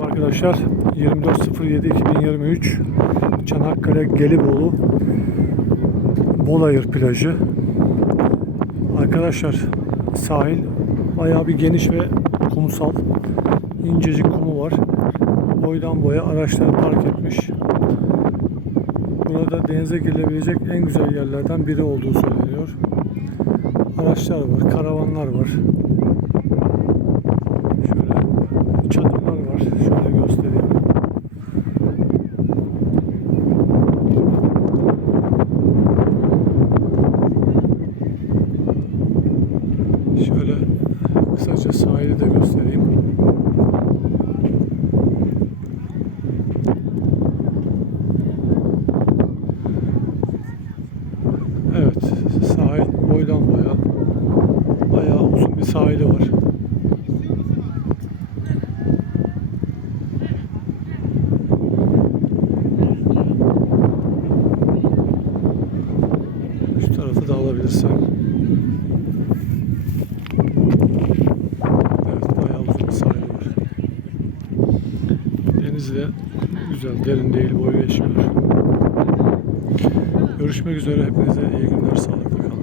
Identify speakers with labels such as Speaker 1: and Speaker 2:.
Speaker 1: Arkadaşlar 24.07.2023 Çanakkale Gelibolu Bolayır plajı. Arkadaşlar sahil bayağı bir geniş ve kumsal. İncecik kumu var. Boydan boya araçları park etmiş. Burada denize girilebilecek en güzel yerlerden biri olduğu söyleniyor. Araçlar var karavanlar var Şöyle çadırlar var. Şöyle göstereyim. Şöyle kısaca sahili de göstereyim. Evet, sahil boydan boya bayağı uzun bir sahili var. Şu tarafı da alabilirsem. Evet bayağı uzun bir sahili var. De güzel, derin değil, boyu geçmiyor. Görüşmek üzere. Hepinize iyi günler, sağlıklı kalın.